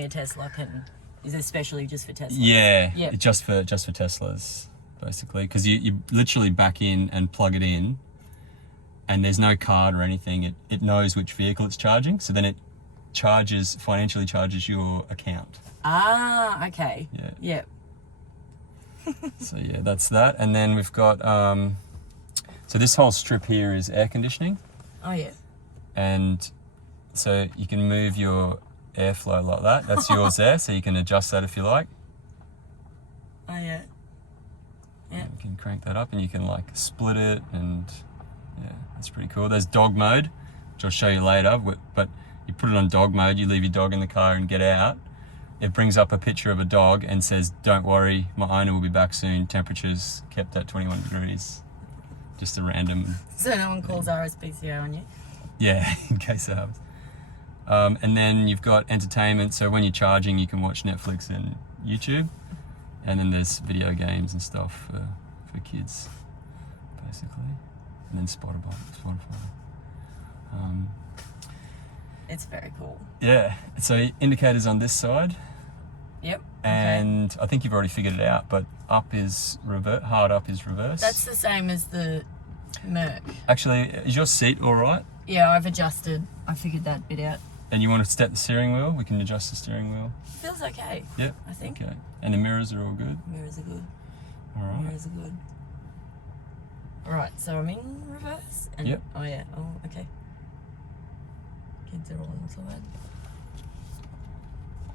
only a Tesla is especially just for Teslas. Yeah, Yep. just for Teslas, basically, because you literally back in and plug it in, and there's no card or anything. It knows which vehicle it's charging, so then it financially charges your account. Ah, okay. Yeah. Yep. So yeah, that's that. And then we've got so this whole strip here is air conditioning. Oh yeah. And so you can move your airflow like that. That's yours there, so you can adjust that if you like. Oh yeah. Yeah. You can crank that up and you can like split it, and yeah, that's pretty cool. There's dog mode, which I'll show you later, but you put it on dog mode, you leave your dog in the car and get out. It brings up a picture of a dog and says, "Don't worry, my owner will be back soon. Temperatures kept at 21 degrees." Just a random... So no one calls RSPCA on you? Yeah, in case it happens. And then you've got entertainment. So when you're charging, you can watch Netflix and YouTube. And then there's video games and stuff for kids, basically. And then Spotify. It's very cool. Yeah. So indicators on this side. Yep. And I think you've already figured it out, but up is reverse, hard up is reverse. That's the same as the Merc. Actually, is your seat all right? Yeah, I've adjusted. I figured that bit out. And you want to step the steering wheel? We can adjust the steering wheel. Feels okay. Yep. I think. Okay. And the mirrors are all good? Mirrors are good. All right. Mirrors are good. Right, so I'm in reverse. And, Yep. Oh yeah. Oh, okay. Kids are all on the side.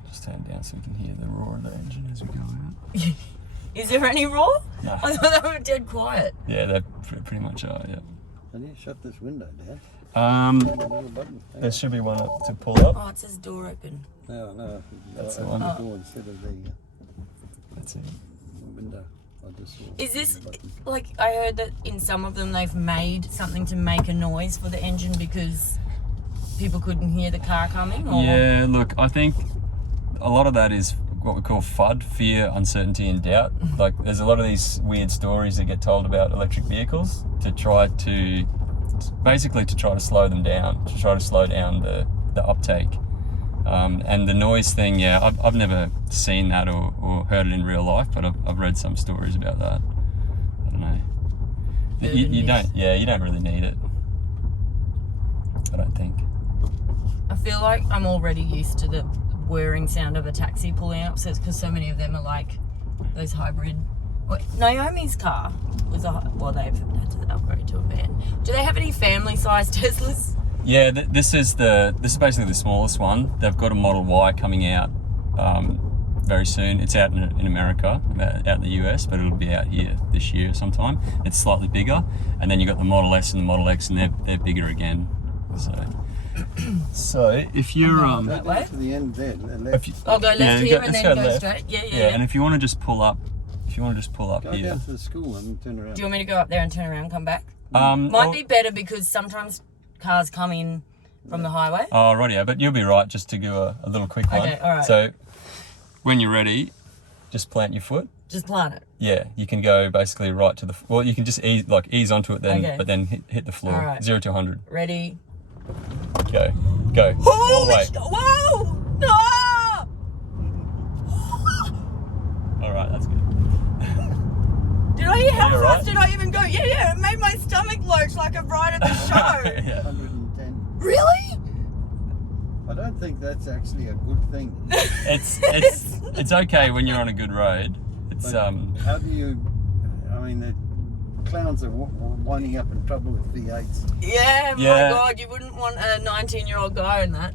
Just turn down so we can hear the roar of the engine as we go out. Is there any roar? No. I thought they were dead quiet. Yeah, they pretty much are, yeah. Can you shut this window down? There should be one up to pull up. Oh, it says door open. No. That's the open one. the door instead of the That's it. window. I just saw Is this, the button. like, I heard that in some of them they've made something to make a noise for the engine because people couldn't hear the car coming? Or? Yeah, look, I think a lot of that is what we call FUD, fear, uncertainty and doubt. Like there's a lot of these weird stories that get told about electric vehicles to try to slow them down, to try to slow down the uptake. And the noise thing, yeah, I've never seen that or heard it in real life, but I've read some stories about that. I don't know. You don't really need it. I don't think. I feel like I'm already used to the whirring sound of a taxi pulling up, so it's because so many of them are like those hybrid. Naomi's car was they've had to upgrade to a van. Do they have any family-sized Teslas? Yeah, this is basically the smallest one. They've got a Model Y coming out very soon. It's out in America, out in the US, but it'll be out here this year sometime. It's slightly bigger, and then you've got the Model S and the Model X, and they're bigger again. So if you're That Go way? down to the end there, left. I'll go left here and let's then go left. straight. Yeah. And if you want to just pull up, Go here. down to the school and turn around. Do you want me to go up there and turn around and come back? Might Might be better because sometimes cars come in from the highway. Oh, rightio, but you'll be right just to do a little quick one. Okay, all right. So when you're ready, just plant your foot. Just plant it. Yeah, you can go basically right to the... Well, you can just ease onto it then, Okay. but then hit the floor. All right. 0 to 100. Ready? Go. All the way. Whoa! No! All right, that's good. Did I hear how You're fast right. did I even go? Yeah, it made my stomach lurch like a ride at the show. Yeah. 110. Really? I don't think that's actually a good thing. It's okay when you're on a good road. It's But how do you... I mean, the clowns are winding up in trouble with V8s. Yeah, my Yeah. God, you wouldn't want a 19-year-old guy in that.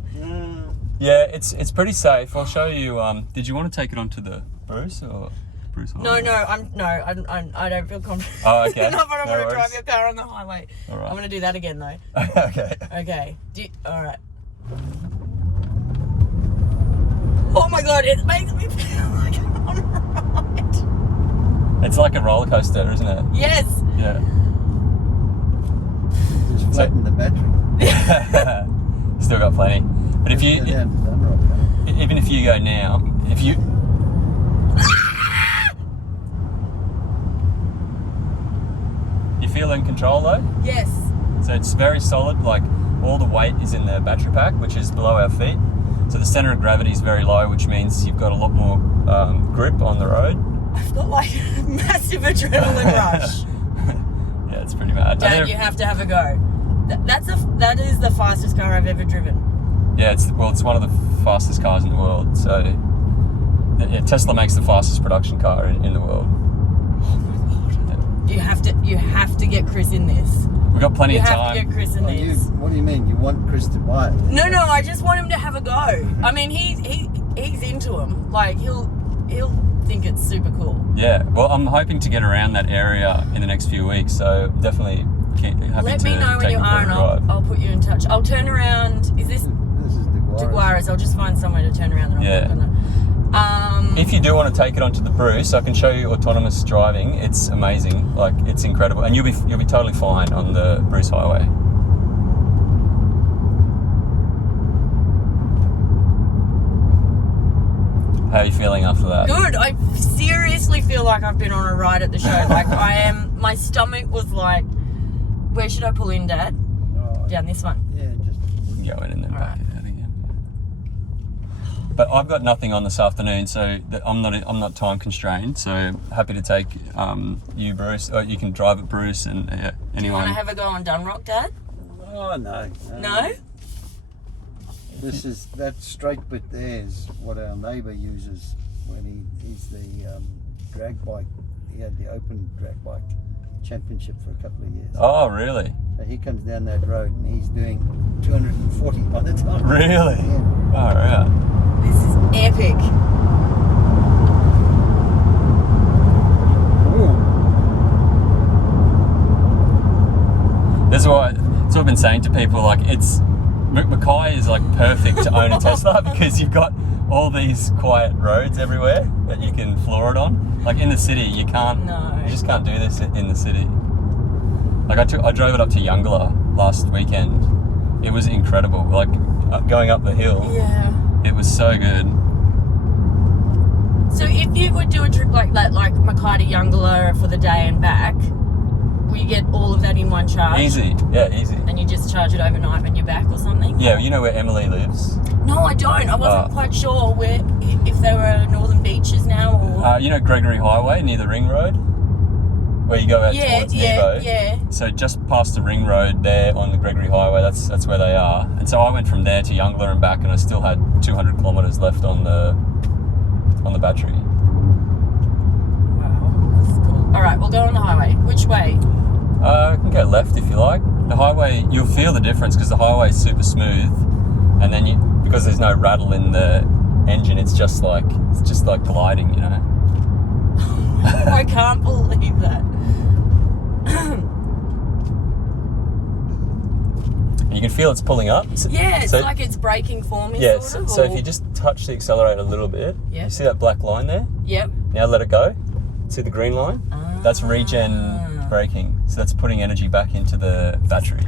Yeah, it's pretty safe. I'll show you. Did you want to take it onto the Bruce or Bruce? No, I don't feel confident. Oh, okay. Enough, I don't No want to drive worries. your car on the highway. All right. I'm going to do that again though. Okay. Okay. All right. Oh my God, it makes me feel like I'm on a ride. It's like a roller coaster, isn't it? Yes. Yeah. Just flatten the battery. Still got plenty. But if you, Go down to Dunrock, even if you go now, if you... You feel in control though? Yes. So it's very solid, like all the weight is in the battery pack, which is below our feet. So the center of gravity is very low, which means you've got a lot more grip on the road. I've got like a massive adrenaline rush. Yeah, it's pretty bad. Dad, you have to have a go. That is the fastest car I've ever driven. Yeah, it's one of the fastest cars in the world. So yeah, Tesla makes the fastest production car in the world. Oh my god! Yeah. You have to get Chris in this. We've got plenty of time. You have to get Chris in this. What do you mean? You want Chris to buy it? No, I just want him to have a go. I mean, he's into him. Like he'll think it's super cool. Yeah. Well, I'm hoping to get around that area in the next few weeks. So definitely happy to Let me know when you are, and I'll put you in touch. I'll turn around. Is this? This is Deguaras. I'll just find somewhere to turn around. And Yeah. I'm not gonna. If you do want to take it onto the Bruce, I can show you autonomous driving. It's amazing. Like, it's incredible, and you'll be totally fine on the Bruce Highway. How are you feeling after that? Good. I seriously feel like I've been on a ride at the show. Like I am. My stomach was like, where should I pull in, Dad? Down this one. Yeah, just You can go in and then back Alright. it out again. But I've got nothing on this afternoon, so I'm not time constrained. So happy to take you, Bruce. Or you can drive it, Bruce, and Do you anyone. want to have a go on Dunrock, Dad? oh no. No. That straight bit there is what our neighbour uses when he's the drag bike. He had the open drag bike championship for a couple of years. Oh, really? So he comes down that road and he's doing 240 by the time. Really? Yeah. Oh, yeah. This is epic. That's what I've been saying to people. Like, Mackay is like perfect to own a Tesla because you've got all these quiet roads everywhere that you can floor it on. Like in the city, you can't. No. You just can't do this in the city. Like I drove it up to Youngla last weekend. It was incredible. Like going up the hill. Yeah. It was so good. So if you would do a trip like that, like Mackay to Youngla for the day and back, will you get all of that in one charge? Easy. Yeah, easy. And you just charge it overnight when you're back or something? Yeah, you know where Emily lives? No, I don't. I wasn't quite sure if they were Northern Beaches now or... You know Gregory Highway near the Ring Road? Where you go out towards Nebo? Yeah. So just past the Ring Road there on the Gregory Highway, that's where they are. And so I went from there to Youngla and back, and I still had 200 kilometres left on the battery. Wow, that's cool. All right, we'll go on the highway. Which way? You can go left if you like. The highway, you'll feel the difference because the highway is super smooth, and then because there's no rattle in the engine, it's just like gliding, you know. I can't believe that. You can feel it's pulling up. Yeah, it's so, like it's braking for me. Yeah, sort of, so if you just touch the accelerator a little bit, Yep. you see that black line there? Yep. Now let it go. See the green line? That's regen braking. So that's putting energy back into the battery.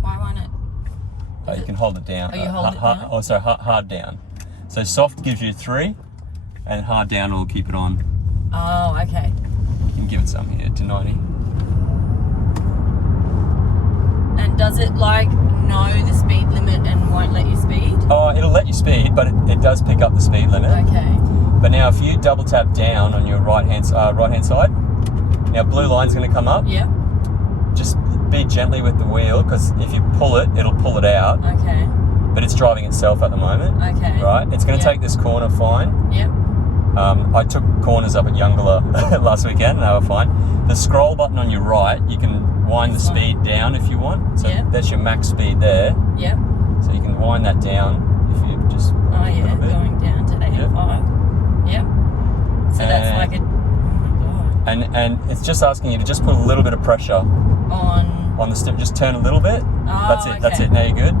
Why won't it? You can hold it down. Oh, you hold it down? Oh, sorry, hard down. So soft gives you 3, and hard down will keep it on. Oh, okay. You can give it some here to 90. And does it like know the speed limit and won't let you speed? Oh, it'll let you speed, but it does pick up the speed limit. Okay. But now if you double tap down on your right hand side, now blue line's going to come up. Yep. Just be gently with the wheel, because if you pull it, it'll pull it out. Okay. But it's driving itself at the moment. Okay. Right? It's going to take this corner fine. Yep. I took corners up at Youngla last weekend and they were fine. The scroll button on your right, you can wind the speed down if you want. So Yep. that's your max speed there. Yep. So you can wind that down if you just... Oh yeah, going down to 85. Yep. So that's like a... Oh my god. And it's just asking you to just put a little bit of pressure on the step. Just turn a little bit. Oh, That's it. okay. That's it. Now you're good.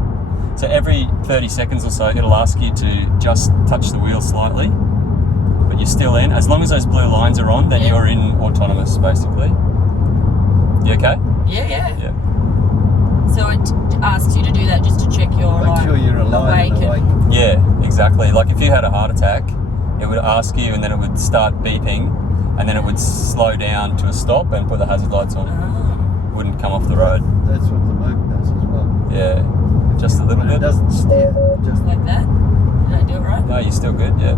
So every 30 seconds or so, it'll ask you to just touch the wheel slightly. But you're still in. As long as those blue lines are on, then Yep. you're in autonomous, basically. You okay? Yeah. Yeah. So it asks you to do that just to check you're Make sure you're alive and awake. Yeah, exactly. Like if you had a heart attack, it would ask you, and then it would start beeping, and then it would slow down to a stop and put the hazard lights on. Wouldn't come off the road. That's what the Moog does as well. Yeah, just a little But it bit. doesn't steer. Just like that? Did I do it right? No, you're still good. Yeah.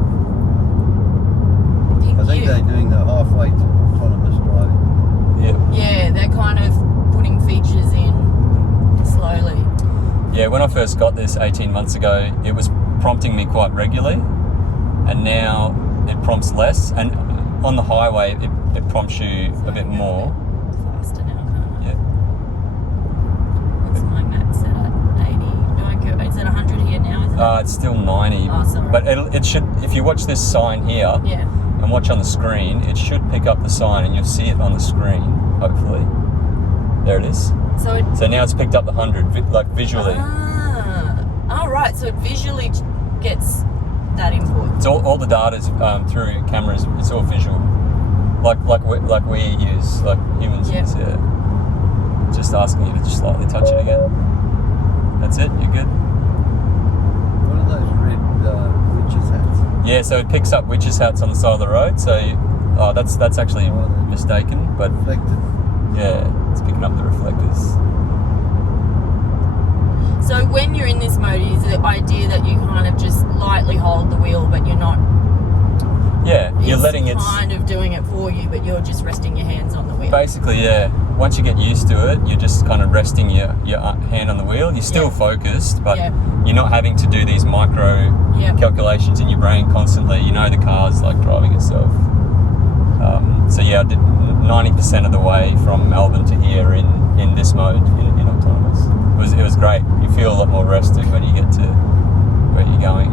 I think they're doing the halfway to autonomous driving. Yeah. Yeah, they're kind of putting features in slowly. Yeah. When I first got this 18 months ago, it was prompting me quite regularly, and now it prompts less. And on the highway, it prompts you a bit more. Faster now, can't I? Yeah. What's my max set at 80? Do I go? It's at 100 here now, isn't it? It's still 90. Oh, sorry. But it should. If you watch this sign here Yeah. and watch on the screen, it should pick up the sign, and you'll see it on the screen. Hopefully, there it is. So it. So now it's picked up the 100, like visually. Oh, right. So it visually gets that input. It's all the data's through cameras. It's all visual, like we use, like humans Yep. use. Yeah. Just asking you to just slightly touch it again. That's it. You're good. What are those red witches hats? Yeah. So it picks up witches' hats on the side of the road. So, that's actually mistaken, but Reflected. yeah, it's picking up the reflectors. So when you're in this mode, is the idea that you kind of just lightly hold the wheel, but you're not. Yeah, you're It's letting it. kind of doing it for you, but you're just resting your hands on the wheel. Basically, yeah. Once you get used to it, you're just kind of resting your hand on the wheel. You're still Yeah. focused, but Yeah. you're not having to do these micro Yeah. calculations in your brain constantly. You know the car's like driving itself. So yeah, I did 90% of the way from Melbourne to here in this mode in autonomous. It was great. You feel a lot more rested when you get to where you're going.